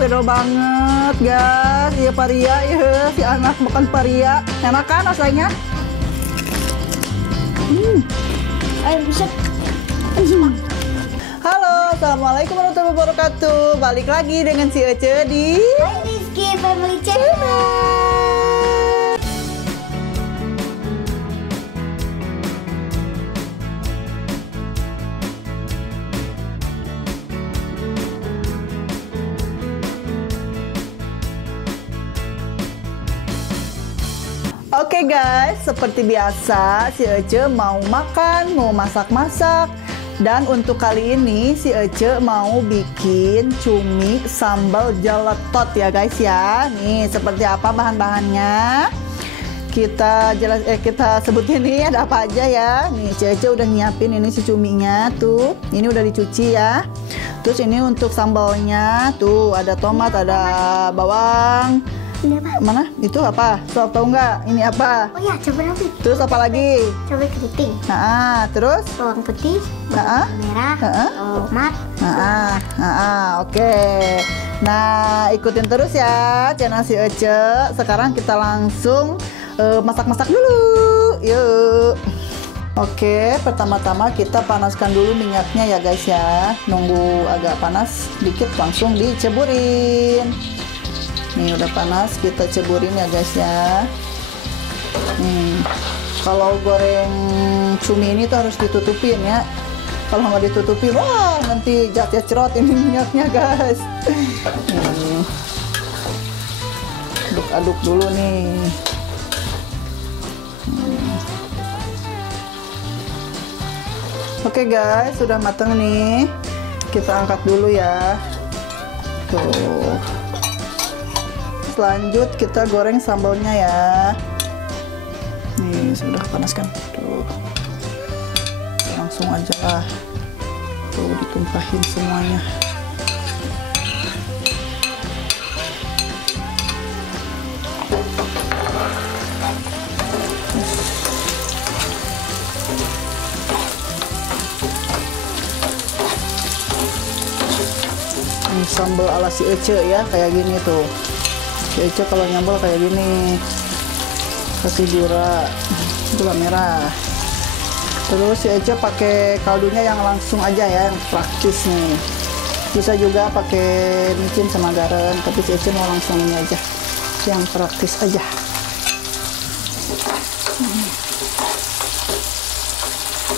Pedo banget guys. Iya paria ya, si anak makan paria. Enak kan rasanya? Ayo bisa. Halo, assalamualaikum warahmatullahi wabarakatuh. Balik lagi dengan si Ece di Hai Rizky Family Channel. Oke guys, seperti biasa si Ece mau makan, mau masak-masak. Dan untuk kali ini si Ece mau bikin cumi sambal jeletot ya guys ya. Nih seperti apa bahan-bahannya. Kita sebutin nih ada apa aja ya. Nih si Ece udah nyiapin ini si cuminya tuh. Ini udah dicuci ya. Terus ini untuk sambalnya tuh ada tomat, ada bawang. Ini apa? Mana? Itu apa? Sok tahu nggak? Ini apa? Oh ya, cabai rawit. Terus apa lagi? Cabai keriting. Nah, terus? Bawang putih. Nah, Merah. Tomat. oke. Nah, ikutin terus ya channel si Ece. Sekarang kita langsung masak-masak dulu. Yuk. Oke, pertama-tama kita panaskan dulu minyaknya ya guys ya. Nunggu agak panas dikit langsung diceburin. Nih udah panas, kita ceburin ya guys ya. Kalau goreng cumi ini tuh harus ditutupin ya. Kalau nggak ditutupin, wah nanti jatuh-cerot ini minyaknya guys. Nih, aduk-aduk dulu nih. Oke guys, sudah matang nih. Kita angkat dulu ya. Tuh. Lanjut kita goreng sambalnya ya. Nih sudah panaskan. Tuh. Langsung aja lah. Tuh ditumpahin semuanya. Ini sambal ala si Ece ya, kayak gini tuh. Si Ece kalau nyambal kayak gini, kasih gula merah. Terus si Ece pakai kaldunya yang langsung aja ya, yang praktis nih. Bisa juga pakai micin sama garam, tapi si Ece mau langsung ini aja, yang praktis aja.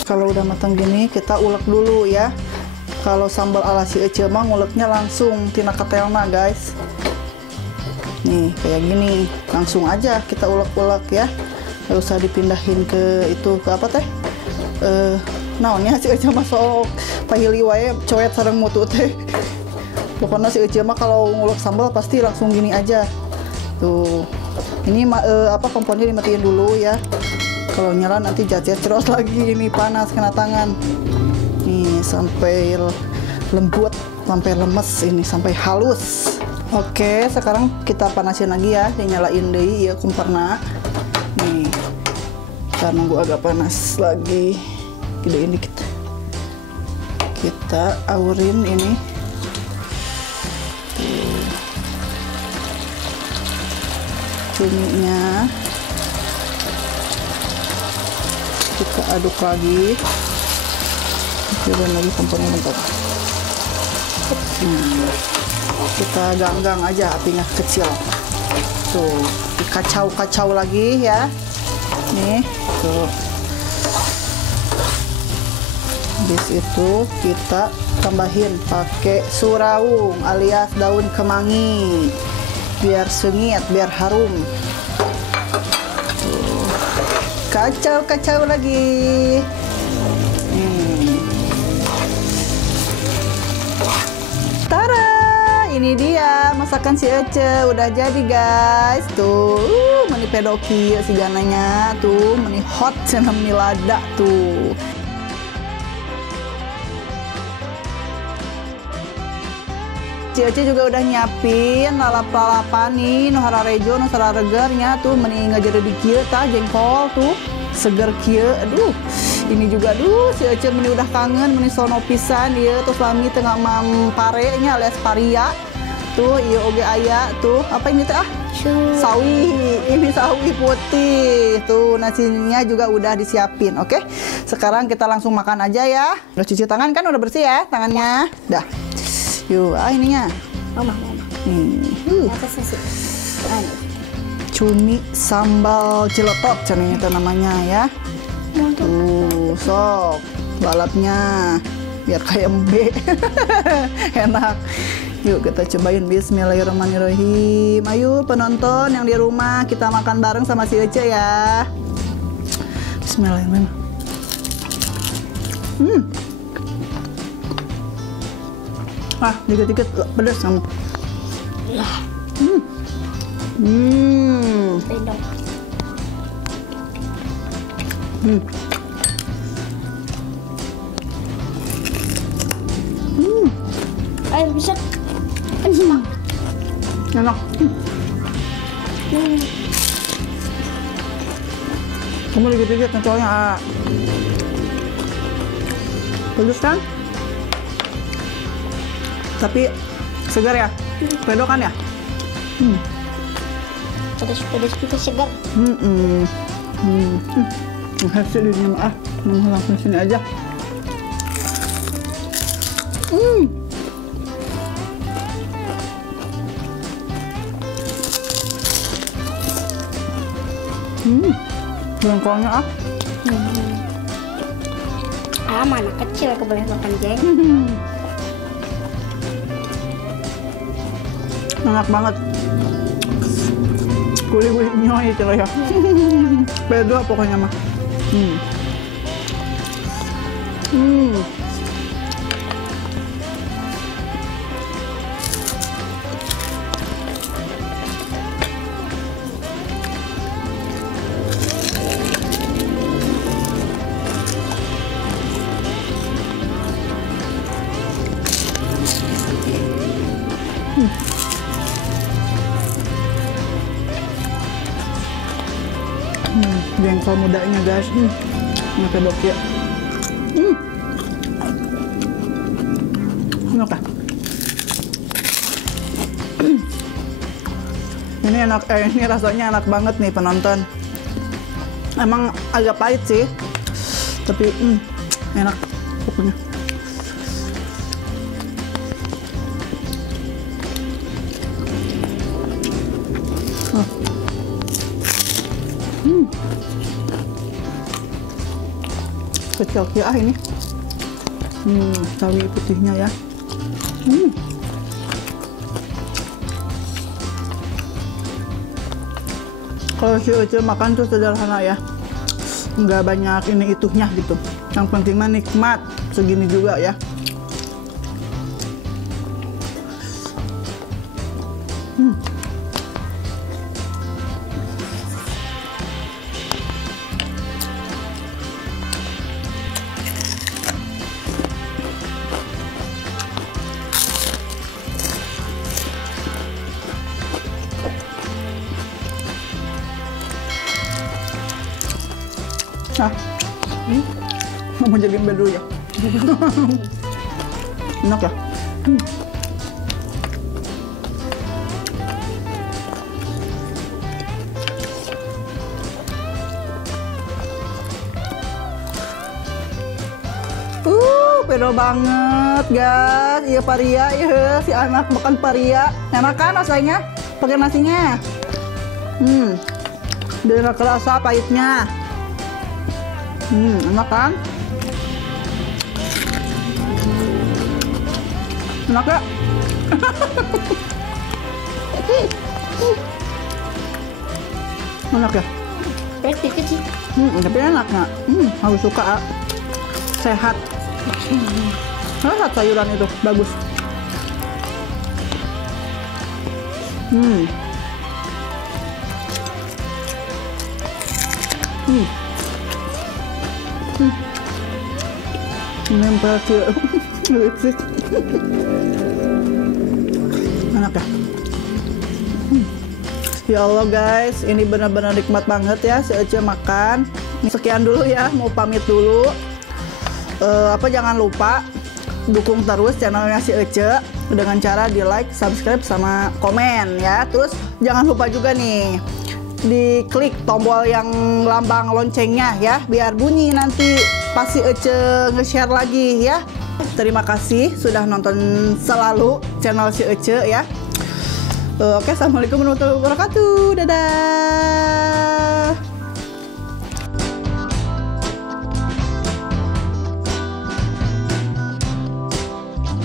Kalau udah matang gini, kita ulek dulu ya. Kalau sambal ala si Ece mah nguleknya langsung tina katelna guys. Nih kayak gini, langsung aja kita ulek-ulek ya, nggak usah dipindahin ke itu, ke apa teh, naonnya si Ece mah sok pahili wae coet sareng mutu teh. Pokoknya si Ece mah kalau ngulek sambal pasti langsung gini aja tuh. Ini kompornya dimatiin dulu ya, kalau nyala nanti jatuh-cerot lagi. Ini panas kena tangan nih, sampai lembut, sampai lemes, ini sampai halus. Oke, sekarang kita panasin lagi ya, dinyalain deh ya komporna. Nih, kita nunggu agak panas lagi, gedein dikit. Kita aurin ini. Cuminya kita aduk lagi. Coba lagi kompornya bentar. Kita ganggang aja apinya kecil tuh, dikacau-kacau lagi ya. Nih tuh, habis itu kita tambahin pakai surawung alias daun kemangi biar sengit, biar harum tuh. Kacau-kacau lagi. Ini dia masakan si Ece udah jadi guys tuh. Meni pedoki si gananya tuh, meni hot senam lada tuh. Si Ece juga udah nyiapin lalap-lalapan nih, nu hararejo, nu sararegernya tuh, meni ngajareudi kieu tah jengkol tuh, seger kieu. Aduh, Ini juga si Ece meni udah kangen meni sono pisan ieu terus lami tengah mampare nya alias paria. Tuh ieu oge aya tuh. Apa ini teh ah? Sawi. Ini sawi putih. Tuh nasinya juga udah disiapin. Oke. Sekarang kita langsung makan aja ya. Udah cuci tangan kan udah bersih ya tangannya? Dah. Yuk, ininya. Mama. Apa sih? Cumi sambal ciletok cenah itu namanya ya. Tuh, sok balapnya biar kayak embe. Enak. Yuk kita cobain. Bismillahirrahmanirrahim. Ayo penonton yang di rumah kita makan bareng sama si Ece ya. Bismillahirrahmanirrahim. Dikit-dikit pedas kamu. Pedok. Ayo bisa. Enak. Kamu dikit-dikit ngecolnya. Pedas kan? Tapi segar ya? Pedok kan ya? Pedas juga segar. Hasil ini mah langsung sini aja. Jengkolnya Mana kecil aku boleh makan jeng. Enak banget. Gurih-gurih nyoy itu ya. Beda pokoknya mah. Jengkol mudanya guys. Ini pedok ya. Enak ya? Ini enak, ini rasanya enak banget nih penonton. Emang agak pahit sih, tapi enak pokoknya. Kecil ya ini. Sawi putihnya ya. Kalau si Ece makan tuh sederhana ya, nggak banyak ini itunya gitu. Yang penting mah nikmat, segini juga ya. Mau jadi ember dulu ya. Enak ya. Pedo banget guys. Iya paria ya, si anak makan paria. Enak kan rasanya? Pakai nasinya. Dia nggak kerasa pahitnya. Enak kan? Enak ya? Enak ya? Dikit sih. Tapi enak nggak? Harus suka. Sehat. Sehat sayuran itu, bagus. Nempel ke lipstick. Enak ya? Ya Allah guys, ini benar-benar nikmat banget ya si Ece makan. Sekian dulu ya, mau pamit dulu. Jangan lupa dukung terus channelnya si Ece dengan cara di like, subscribe, sama komen ya. Terus jangan lupa juga nih diklik tombol yang lambang loncengnya ya, biar bunyi nanti pas si Ece nge-share lagi ya. Terima kasih sudah nonton selalu channel si Ece ya. Oke, assalamualaikum warahmatullahi wabarakatuh. Dadah.